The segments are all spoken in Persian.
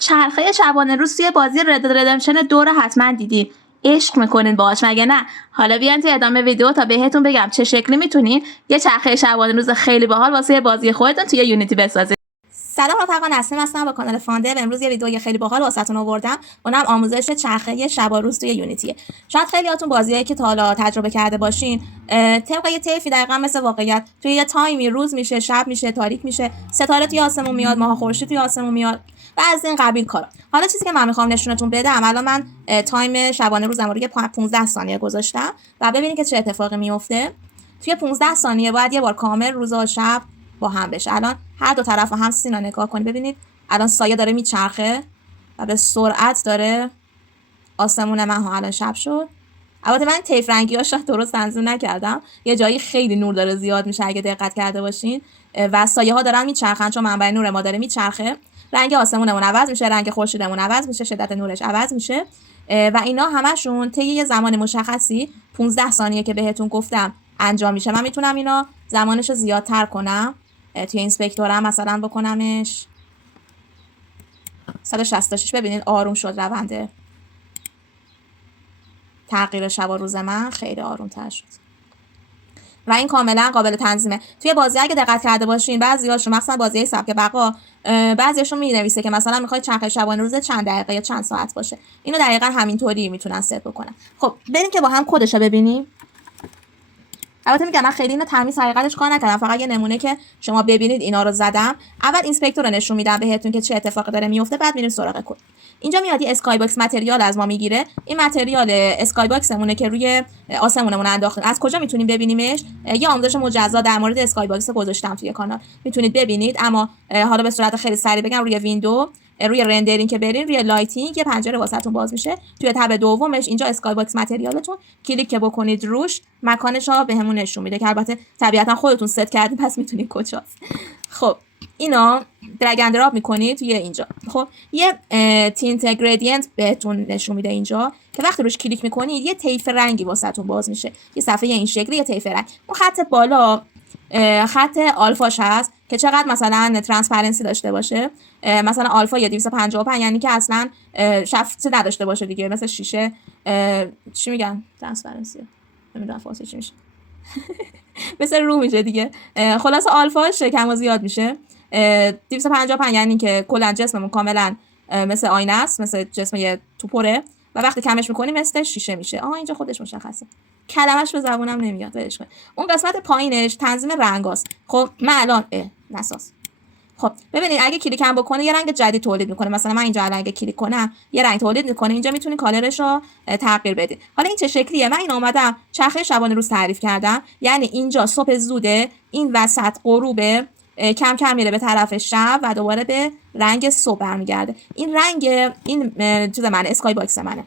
چرخه شبانه روز توی بازی رد دد ردمپشن 2 رو حتما دیدین. عشق میکنین باهاش مگه نه؟ حالا بیاین توی ادامه ویدیو تا بهتون بگم چه شکلی میتونین یه چرخه شبانه روز خیلی باحال واسه بازی خودتون توی یونیتی بسازید. سلام رفقا، نسیم هستم با کانال فاندر. امروز یه ویدیو خیلی باحال واسهتون آوردم. اونم آموزش چرخه شب و روز توی یونیتیه. شاید خیلیاتون بازیایی که تا حالا تجربه کرده باشین طبق یه طیفی دقیقاً مثل واقعیت توی یه تایمی روز میشه، شب میشه، تاریک میشه، ستاره توی آسمون میاد، ماه خورشید توی آسمون میاد و از این قبیل کارا. حالا چیزی که من میخوام نشونتون بدم، الان من تایم شبانه روزم رو 15 ثانیه گذاشتم و ببینید که چه اتفاقی میفته. توی 15 ثانیه باید یه بار کامل روز و شب با هم بشه. الان هر دو طرف هم سینا نگاه کنید، ببینید الان سایه داره میچرخه و به سرعت داره آسمون من ها الان شب شد. البته من طیف رنگی‌هاش درست تنظیم نکردم، یه جایی خیلی نور داره زیاد میشه اگه دقت کرده باشین و سایه ها دارن میچرخن چون منبع نور ما داره میچرخه. رنگ آسمونمون عوض میشه، رنگ خورشیدمون عوض میشه، شدت نورش عوض میشه و اینا همشون طی یه زمان مشخصی 15 ثانیه که بهتون گفتم انجام میشه. من میتونم اینا زمانش رو زیادتر کنم، توی اینسپکتورم مثلا بکنمش 166. ببینید آروم شد، روند تغییر شب و روز من خیلی آروم تر شد و این کاملا قابل تنظیمه. توی بازی اگه دقت کرده باشین بعضی‌هاشون مثلا بازی سبک بقا بعضی‌هاشون می‌نویسه که مثلا می‌خواد چرخه شبانه روز چند دقیقه یا چند ساعت باشه. اینو دقیقاً همینطوری میتونن ست بکنن. خب بریم که با هم کدش رو ببینیم. البته میگم من خیلی اینو تمیز حقیقتش کار نکردم، فقط یه نمونه که شما ببینید اینا رو زدم. اول اینسپکتور رو نشون میدم بهتون که چه اتفاقی داره میفته، بعد میریم سراغ کد. اینجا میاد یه اسکای باکس متریال از ما میگیره. این متریال اسکای باکسمونه که روی آسمونمون انداختیم. از کجا میتونیم ببینیمش؟ یه آموزش مجزا در مورد اسکای باکس گذاشتم توی کانال، میتونید ببینید. اما حالا به صورت خیلی سریع بگم، روی ویندو، روی رندرینگ که برین، روی لایتینگ یه پنجره واسهتون باز میشه. توی تب دومش اینجا اسکای باکس متریالتون کلیک که بکنید روش مکانش رو بهمون نشون میده که البته طبیعتا خودتون ست کردین پس میتونید کجاست. خب اینا درگ اند دراپ میکنید توی اینجا. خب یه تینت گریدینت بهتون نشون میده اینجا که وقتی روش کلیک میکنید یه طیف رنگی واسهتون باز میشه، یه صفحه این شکلی، یه طیف رنگ. اون خط بالا خط آلفاش هست که چقدر مثلا ترانسپرنسی داشته باشه. مثلا آلفا یا 255 یعنی که اصلا شفت نداشته باشه دیگه، مثل شیشه چی میگن ترانسپرنسی، نمیدونم فارسی چی میشه مثل رو میشه دیگه. خلاص آلفاش کم و زیاد میشه. 255 یعنی که کلا جسممون کاملا مثل آینه است، مثل جسم یه توپره و وقتی کمش میکنیم مثل شیشه میشه. اینجا خودش مشخصه، کلمش به زبونم نمیاد، ولش کن. اون قسمت پایینش تنظیم رنگاست. خب من الان نساس. خب ببینید اگه کلیک هم بکنه یه رنگ جدید تولید میکنه. مثلا من اینجا الان اگه کلیک کنم یه رنگ تولید میکنه. اینجا میتونید کالرش رو تغییر بدید. حالا این چه شکلیه؟ من این اومدم چرخه شبانه روز تعریف کردم، یعنی اینجا صبح زوده، این وسط غروبه، کم کم میره به طرف شب و دوباره به رنگ صبح برمیگرده. این رنگ این چیز من اسکای باکس منه.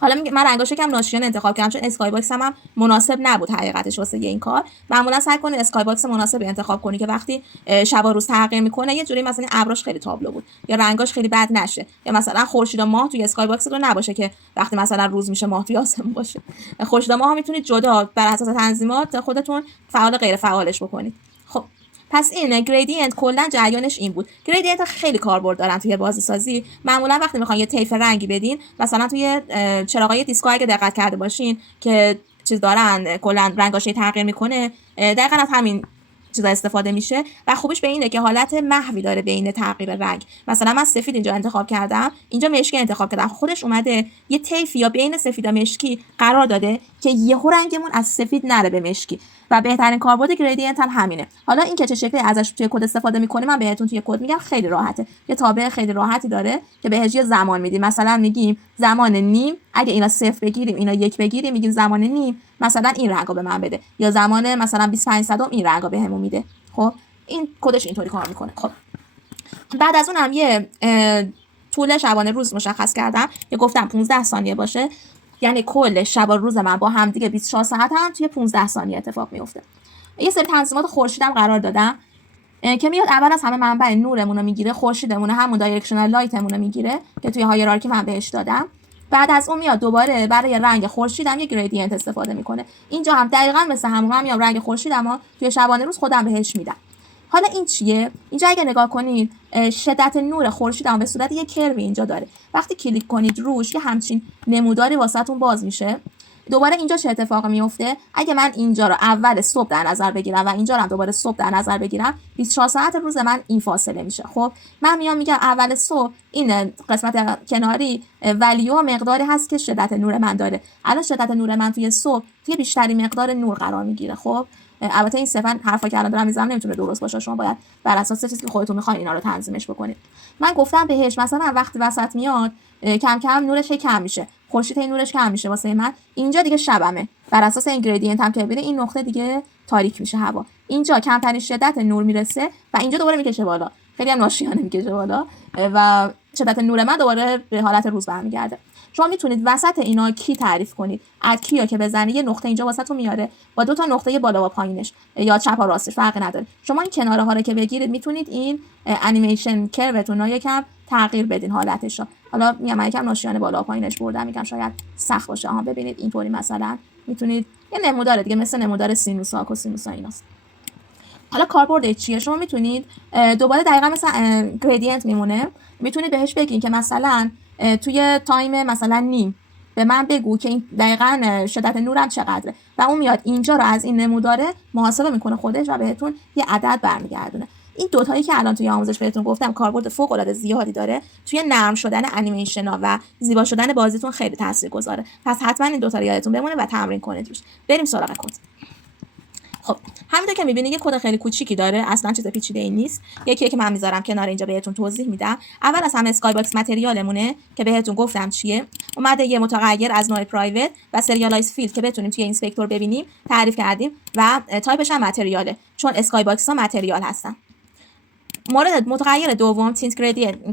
حالا من رنگاشو کم ناشیانه انتخاب کردم چون اسکای باکس هم مناسب نبود حقیقتش واسه این کار. معمولا سعی کنید اسکای باکس مناسب انتخاب کنید که وقتی شب و روز تغییر میکنه یه جوری مثلا ابراش خیلی تابلو بود یا رنگاش خیلی بد نشه، یا مثلا خورشید و ماه توی اسکای باکس رو نباشه که وقتی مثلا روز میشه ماه توی آسمون باشه. خورشید و ماه میتونید جدا بر اساس تنظیمات خودتون فعال غیر فعالش بکنید. خب پس این گریدینت کلا جریانش این بود. گریدینت خیلی کاربرد دارن توی بازی سازی. معمولا وقتی میخوان یه طیف رنگی بدین، مثلا توی چراغای دیسکو اگه دقت کرده باشین که چیز دارن کلا رنگاشی تغییر میکنه، دقیقاً از همین چیزا استفاده میشه و خوبش به اینه که حالت محوی داره بین تغییر رنگ. مثلا من سفید اینجا انتخاب کردم، اینجا مشکی انتخاب کردم، خودش اومده یه طیفی یا بین سفید و مشکی قرار داده که یهو رنگمون از سفید نره به مشکی و بهترین کاربرد گریدینت هم همینه. حالا این که چه شکلی ازش توی کد استفاده میکنه من بهتون توی کد میگم، خیلی راحته. یه تابع خیلی راحتی داره که بهش یه زمان میدیم. مثلا میگیم زمان نیم، اگه اینا 0 بگیریم اینا 1 بگیریم، میگیم زمان نیم مثلا این رنگو به من بده، یا زمان مثلا 25 صدم این رنگو بهمون میده. خب این کدش اینطوری کار میکنه. خب بعد از اونم یه طول شبانه روز مشخص کردم که گفتم 15 ثانیه باشه، یعنی کل شب و روز من با هم دیگه 24 ساعت هم توی 15 ثانیه اتفاق میفته. یه سری تنظیمات خورشیدم قرار دادم که میاد اول از همه منبع نورمون رو میگیره، خورشیدمون همون دایرکشنال لایتمون رو میگیره که توی هایرارکی من بهش دادم. بعد از اون میاد دوباره برای رنگ خورشیدم یه گریدینت استفاده میکنه. اینجا هم دقیقاً مثل همون، من میام رنگ خورشیدمو توی شبانه روز خودم بهش میدم. حالا این چیه؟ اینجا اگه نگاه کنید شدت نور خورشید هم به صورت یه کرو اینجا داره. وقتی کلیک کنید روش یه همچین نموداری واسهتون باز میشه. دوباره اینجا چه اتفاقی میفته؟ اگه من اینجا رو اول صبح در نظر بگیرم و اینجا رو هم دوباره صبح در نظر بگیرم، 24 ساعت روز من این فاصله میشه. خب من میگم اول صبح این قسمت کناری ولیو و مقداری هست که شدت نور من داره. الان شدت نور من توی صبح توی بیشتری مقدار نور قرار میگیره. خب البته این صرفا حرفا که الان دارم میزنم نمیتونه درست باشه، شما باید بر اساس چیزی که خودتون میخواین اینا رو تنظیمش بکنید. من گفتم بهش مثلا وقتی وسط میاد کم کم نورش کم میشه، خورشید این نورش کم میشه واسه من، اینجا دیگه شبمه، بر اساس این گریدینت هم که ببینید این نقطه دیگه تاریک میشه هوا، اینجا کمترین شدت نور میرسه و اینجا دوباره میکشه بالا، خیلی هم ناشیانه میکشه بالا و شدت نور من دوباره به حالت روز برمیگرده. شما میتونید وسط اینا کی تعریف کنید، اد کیا که بزنید یه نقطه اینجا واسهتون میاره با دو تا نقطه بالا و پایینش یا چپ و راستش فرقی نداره. شما این کناره ها رو که بگیرید میتونید این انیمیشن کروتون رو یکم تغییر بدین حالتش رو. حالا میگم یکم ناشیانه بالا و پایینش بردم، میگم شاید سخت باشه. ببینید اینطوری مثلا میتونید یه نمودار دیگه مثل نمودار سینوس ها کوسینوس ها ایناست. حالا کاربرد چیه؟ شما میتونید دوباره دقیقاً مثل گریدینت میمونه، میتونید بهش بگین که مثلا توی تایم مثلا نیم به من بگو که این دقیقاً شدت نورم چقدره و اون میاد اینجا رو از این نموداره محاسبه میکنه خودش و بهتون یه عدد برمیگردونه. این دوتایی که الان توی آموزش بهتون گفتم کاربرد فوق العاده زیادی داره، توی نرم شدن انیمیشن ها و زیبا شدن بازیتون خیلی تاثیرگذاره. پس حتما این دوتا رو یادتون بمونه و تمرین کنید روش. بریم سراغ کد. خب همینطور که میبینید یه کد خیلی کوچیکی داره، اصلا چیز پیچیده‌ای نیست. یکیه که من میذارم کنار اینجا بهتون توضیح میدم. اول از همه اسکای باکس متریالمونه که بهتون گفتم چیه. اومده یه متغیر از نوع پرایوت و سریالایز فیلد که بتونیم توی اینسپکتور ببینیم تعریف کردیم و تایپش هم متریاله چون اسکای باکس ها متریال هستن. مورد متغیر دوم تینت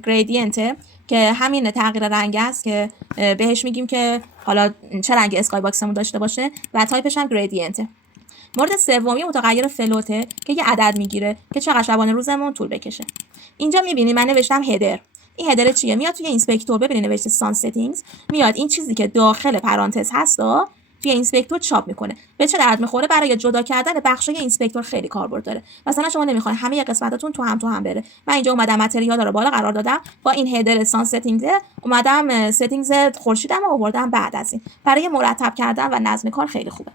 گریدینت که همین تغییر رنگ است که بهش میگیم که حالا چه رنگ اسکای باکسمون داشته باشه و تایپش هم گریدینت. مورد سومی متغیر فلوته که یه عدد میگیره که چقدر شبانه روزمون طول بکشه. اینجا میبینید من نوشتم هدر. این هدر چیه؟ میاد توی اینسپکتور، ببینید نوشته سان ستینگز، میاد این چیزی که داخل پرانتز هست توی اینسپکتور چاپ میکنه. به چه درد میخوره؟ برای جدا کردن بخشای اینسپکتور خیلی کاربرد داره. مثلا شما نمیخواین همه قسمتاتون تو هم بره. من اینجا اومدم متریال رو بالا قرار دادم، با این هدر سان ستینگز اومدم ستینگز خورشیدم رو آوردم بعد از این. برای مرتب کردن و نظم کار خیلی خوبه.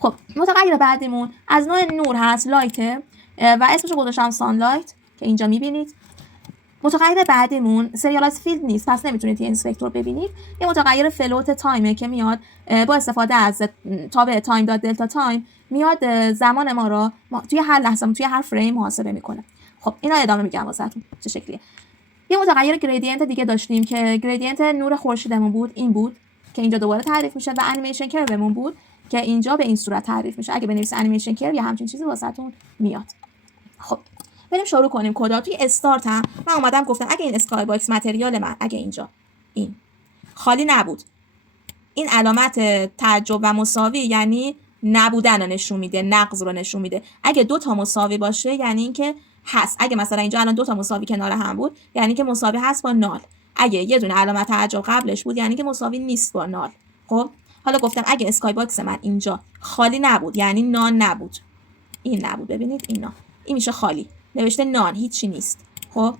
خب متغیر بعدیمون از نوع نور هست، لایت و اسمشو گذاشتم سانلایت که اینجا میبینید. متغیر بعدیمون سریالایز فیلد نیست، پس نمیتونید این اینسپکتور ببینید. یه متغیر فلوت تایمه که میاد با استفاده از تابع تایم دات دلتا تایم میاد زمان ما رو توی هر لحظه توی هر فریم محاسبه میکنه. خب اینا ادامه میگم واسهتون چه شکلیه. یه متغیر گریدینت دیگه داشتیم که گریدینت نور خورشیدمون بود، این بود که اینجا دوباره تعریف میشه و انیمیشن کرومون بود که اینجا به این صورت تعریف میشه. اگه بنویس انیمیشن کرو یا همچین چیزی واسهتون میاد. خب بریم شروع کنیم کدا. توی استارت هم من اومدم گفتم اگه این اسکای باکس متریال من اگه اینجا این خالی نبود، این علامت تعجب و مساوی یعنی نبودن رو نشون میده، نقض رو نشون میده. اگه دو تا مساوی باشه یعنی اینکه هست. اگه مثلا اینجا الان دو تا مساوی کنار هم بود یعنی که مساوی هست با نال. اگه یه دونه علامت تعجب قبلش بود یعنی که مساوی نیست با نال. خب حالا گفتم اگه اسکای باکس من اینجا خالی نبود یعنی نان نبود، این نبود، ببینید اینا این میشه خالی، نوشته نان هیچی نیست. خب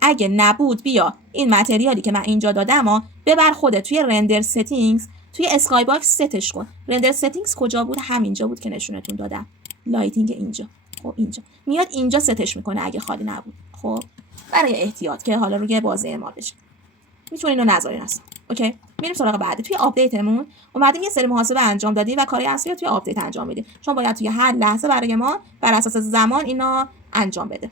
اگه نبود بیا این متریالی که من اینجا دادم ببر خودت توی رندر ستینگز، توی اسکای باکس ستش کن. رندر ستینگز کجا بود؟ همینجا بود که نشونتون دادم، لایتینگ اینجا. خب اینجا میاد اینجا ستش میکنه اگه خالی نبود. خب برای احتیاط که حالا روی بازی اعمال بشه میتونین اینو نذارین اصلا. اوکی میریم سراغ بعدی. توی آپدیتمون اومدیم یه سری محاسبه انجام دادیم و کارهای اصلی رو توی آپدیت انجام میدیم. شما باید توی هر لحظه برای ما بر اساس زمان اینا انجام بده.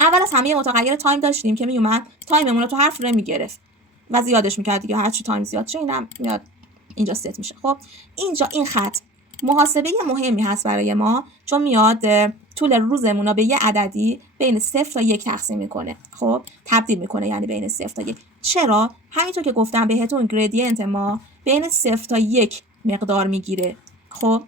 اول از همه متغیر تایم داشتیم که میومد تایممون رو تو هر فریم میگرفت و زیادش میکرد دیگه، هر چی تایم زیاد شه اینم میاد اینجا ست میشه. خب اینجا این خط محاسبه مهمی هست برای ما چون میاد طول روزمون رو به یه عددی بین 0 تا 1 تقسیم میکنه. خب تبدیل میکنه یعنی بین 0 تا 1. چرا؟ همینطور که گفتم بهتون گریدینت ما بین 0 تا 1 مقدار میگیره. خب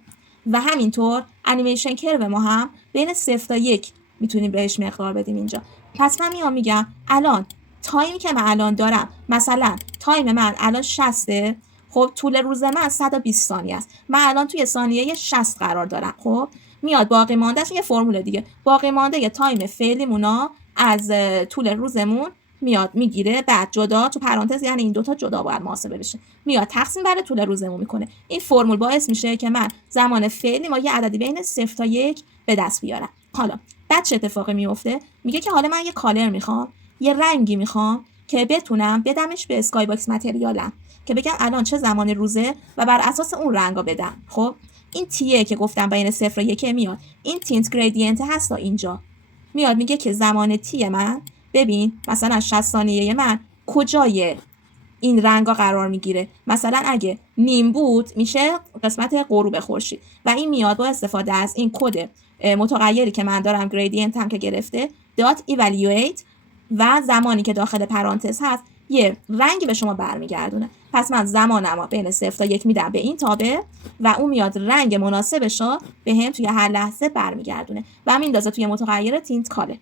و همینطور انیمیشن کرو ما هم بین 0 تا 1 میتونیم بهش مقدار بدیم اینجا. پس من میگم الان تایمی که من الان دارم، مثلا تایم من الان 60، خب طول روز من 120 ثانیه است. من الان توی ثانیه 60 قرار دارم. خب میاد باقی ماندهش یه فرمول دیگه، باقی مانده یه تایم فعلیمونا از طول روزمون میاد میگیره، بعد جدا تو پرانتز، یعنی این دوتا جدا باید محاسبه بشه، میاد تقسیم بر طول روزمون میکنه. این فرمول باعث میشه که من زمان فعلی ما یه عددی بین 0 تا 1 به دست بیارم. حالا بعد چه اتفاقی میفته؟ میگه که حالا من یه کالر میخوام، یه رنگی میخوام که بتونم بدمش به اسکای باکس متریالم، که بگم الان چه زمان روزه و بر اساس اون رنگا بدم. خب این تیه که گفتم بین 0 و 1 میاد، این تینت گریدینت هست تا اینجا میاد میگه که زمان تی من، ببین مثلا 60 ثانیه من کجای این رنگا قرار میگیره. مثلا اگه نیم بود میشه قسمت غروب خورشید و این میاد با استفاده از این کد متغیری که من دارم گریدینت هم که گرفته دات ایوالویت و زمانی که داخل پرانتز هست یه رنگی به شما برمیگردونه. پس من زمانم بین 0 تا 1 میدم به این تابع و اون میاد رنگ مناسبشو به هم توی هر لحظه برمیگردونه و میندازه توی متغیر تینت کاله.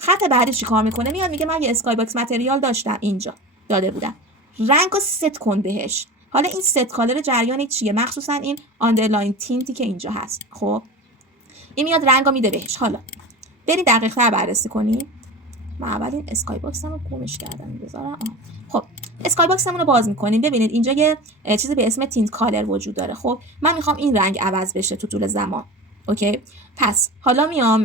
خط بعدی چی کار میکنه؟ میاد میگه من یه اسکای باکس متریال داشتم اینجا داده بودم، رنگو ست کن بهش. حالا این ست کالر جریان چیه؟ مخصوصا این آندرلاین تینتی که اینجا هست. خب این میاد رنگو میده بهش. حالا بریم دقیق تر بررسی کنیم. من اول این اسکای باکسمو گمش کردم بذارم. خب اسکای باکسمون رو باز میکنیم. ببینید اینجا یه چیزی به اسم تینت کالر وجود داره. خب من میخوام این رنگ عوض بشه تو طول زمان. اوکی، پس حالا میام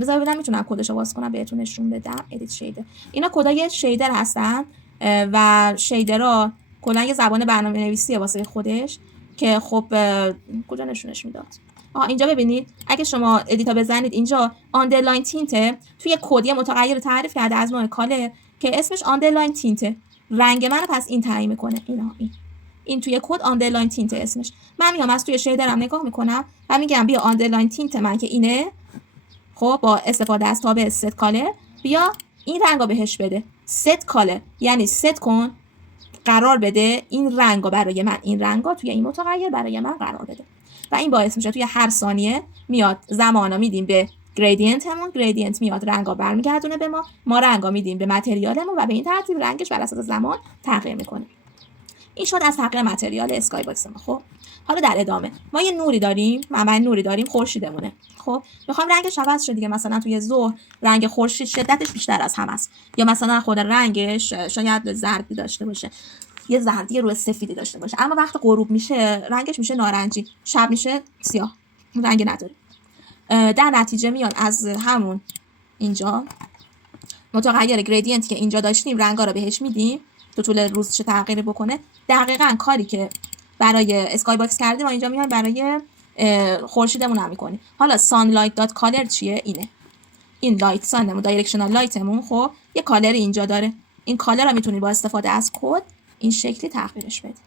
بذار ببینم میتونم کدش رو باز کنم بهتون نشون بدم. ادیت شیدر، اینا کدای شیدر هستن و شیدرها کلا یه زبان برنامه نویسیه واسه خودش که خب کجا نشونش میداد. اینجا ببینید اگه شما ادیتا بزنید اینجا آندرلاین تینت توی کد یه متغیر تعریف کرده از نوع کالر که اسمش آندرلاین تینت. رنگ منو پس این تعیین میکنه. این توی کد آندرلاین تینت اسمش. من میام از توی شیدرم نگاه میکنم و میگم بیا آندرلاین تینت من که اینه، خب با استفاده از تابع ست کالر بیا این رنگو بهش بده. ست کالر یعنی ست کن، قرار بده این رنگو برای من، این رنگو توی این متغیر برای من قرار بده و این باعث میشه توی هر ثانیه میاد زمانو میدیم به گریدینتمون، گریدینت میاد رنگا برمیگردونه به ما رنگا میدیم به متریالمون و به این ترتیب رنگش بر اساس زمان تغییر میکنه. این شد از تغییر متریال اسکای باکس ما. خب حالا در ادامه ما یه نوری داریم، منبع نوری داریم، خورشیدمونه. خب میخوام رنگش عوض شه دیگه. مثلا توی ظهر رنگ خورشید شدتش بیشتر از هم است، یا مثلا خود رنگش شاید زردی داشته باشه، یه زردی روی سفیدی داشته باشه، اما وقت غروب میشه رنگش میشه نارنجی، شب میشه سیاه، رنگ نداره. در نتیجه میاد از همون اینجا متغیر گریدینت که اینجا داشتیم رنگا رو بهش میدیم تو طول روز چه تغییری بکنه. دقیقاً کاری که برای اسکای باکس کردیم ما اینجا میایم برای خورشیدمون هم میکنیم. حالا sunlight.color چیه؟ اینه، این لایت سانمون، دایرکشنال لایتمون خب یه کالر اینجا داره. این کالر رو میتونید با استفاده از کد این شکلی تغییرش بدید.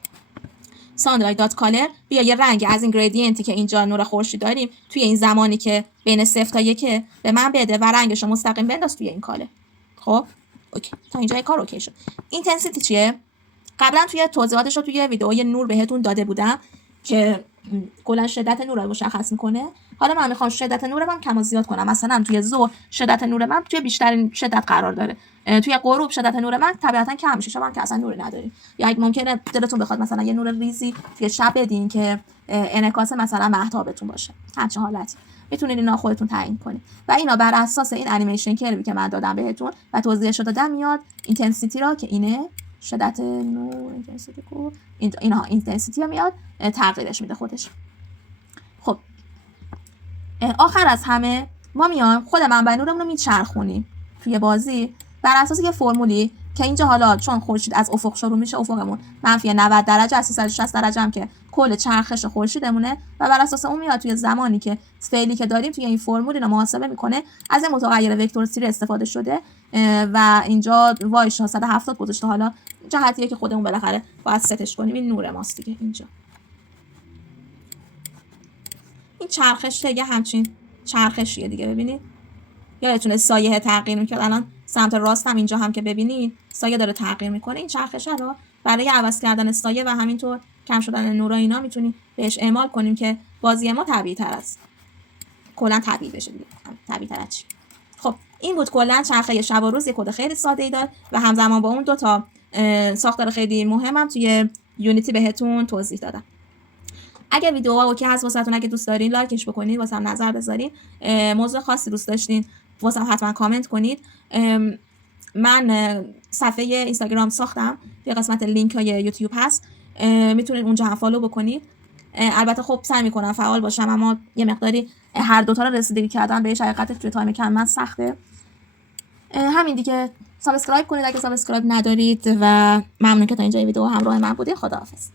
sunlight.color بیا یه رنگ از این گریدینتی که اینجا نور خورشید داریم توی این زمانی که بین 0 تا 1 به من بده و رنگش رو مستقیم بنداز توی این کالر. خب اوکی، تا اینجا کار اوکی شد. اینتنسیتی چیه؟ قبلا توی توضیحاتش رو توی ویدئوی نور بهتون داده بودم که کلا شدت نور رو مشخص میکنه. حالا من میخوام شدت نور من کم و زیاد کنم. مثلا توی ظهر شدت نور من توی بیشترین شدت قرار داره، توی غروب شدت نور من طبیعتا کم میشه، شب هم که اصلا نور نداریم. یا اگه ممکنه دلتون بخواد مثلا یه نور ریزی توی شب بدین که انعکاس مثلا مهتابتون باشه، هر چه حالتی میتونید اینا خودتون تعیین کنید و اینا بر اساس این انیمیشن کروی که من دادم بهتون و توضیحش دادم میاد اینتنسیتی را که اینه شدت نور، اینتنسیتی کو اینا اینتنسیتی میاد تغییرش میده خودش. خب آخر از همه ما میایم خود منبع نورمون رو میچرخونیم توی بازی بر اساس یه فرمولی که اینجا حالا چون خورشید از افق شروع میشه، افقمون منفی 90 درجه از 360 درجه هم که کل چرخش خورشیدمونه و بر اساس اون میاد توی زمانی که فعلی که داریم توی این فرمول اینو محاسبه میکنه. از این متغیر وکتور سیر استفاده شده و اینجا وای 670 گذاشته. حالا جهتیه که خودمون بالاخره باید ستش کنیم. این نور ماست دیگه. اینجا این چرخش یه همچین چرخشیه دیگه. ببینید یادتونه سایه تغییر میکنه. الان سمت راست هم اینجا هم که ببینید سایه داره تغییر میکنه. این چرخشه رو برای عوض کردن سایه و همینطور کم شدن نور اینا میتونیم بهش اعمال کنیم که بازی ما طبیعی تر است، کلا طبیعی بشه دیگه. طبیعی تر چی؟ خب این بود کلا چرخه شب و روز. یک کد خیلی ساده ای داد و همزمان با اون دو تا ساختار خیلی مهمم توی یونیتی بهتون توضیح دادم. اگه ویدیوها اوکی هست واسهتون، اگه دوست دارین لایکش بکنید، واسم نظر بذارین، موضوع خاصی دوست داشتین واسم حتما کامنت کنید. من صفحه اینستاگرام ساختم، توی قسمت لینک های یوتیوب هست، میتونید اونجا هم فالو بکنید. البته خب سعی میکنم فعال باشم، اما یه مقداری هر دوتا رو رسیدگی کردن بهش حقیقتش توی تایم کم من سخته. همین دیگه. سابسکرایب کنید اگه سابسکرایب ندارید و ممنون که تا اینجا ویدیو همراه من بودید. خداحافظ.